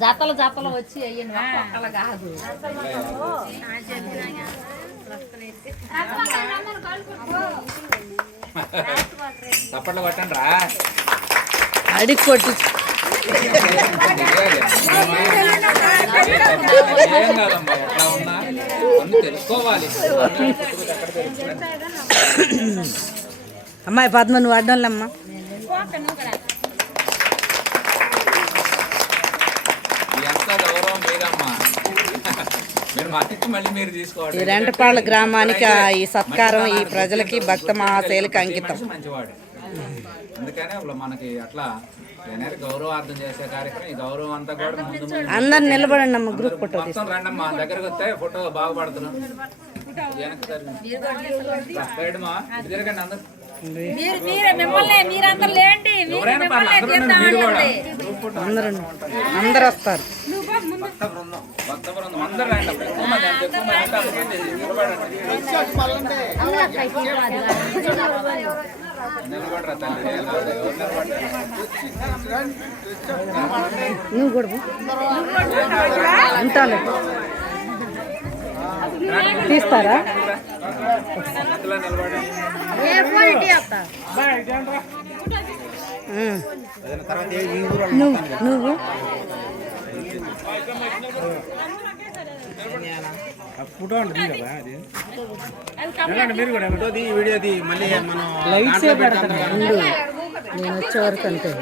జాతలు జాతలు వచ్చి అయ్యండి ఒక్కల కాదు. చప్పట్లు కొట్టండి రా అడిగి కొట్టి ఏం కాదమ్మా ఎట్లా ఉన్నా అన్ని తెలుసుకోవాలి అమ్మాయి పద్మ నువ్వు అడ్డంలమ్మా. ఈ రెంటపాళ్ళ గ్రామానికి ఈ సత్కారం ఈ ప్రజలకి భక్త మహాశైలికి అంకితం. అందుకనే మనకి అట్లా అనేది గౌరవార్థం చేసే కార్యక్రమం ఈ గౌరవం అంతా కూడా ముందు ముందు అందరు నిలబడండి అమ్మ గ్రూప్ ఫోటో మొత్తం రండి మా దగ్గరకు వస్తే ఫోటో బాగుపడుతున్నాం. తిరగండి. అందరూ. మీరు మీరు మిమ్మల్ని మీరందరూ లేండి. మీరు ఎవరైనా పర్లేదు, అందరూ వస్తారు. నిలబడండి. నిలబడరా తల్లి ఎవరు నిలబడరా? నువ్వు కూడా పో. ఉంటాలే తీస్తారా మధ్యలో నిలబడండి ఉం. నువ్వు నువ్వు ఫోటోది వీడియోది మళ్ళీ మనం లైట్స్ నేను వచ్చే వరకు అంతే.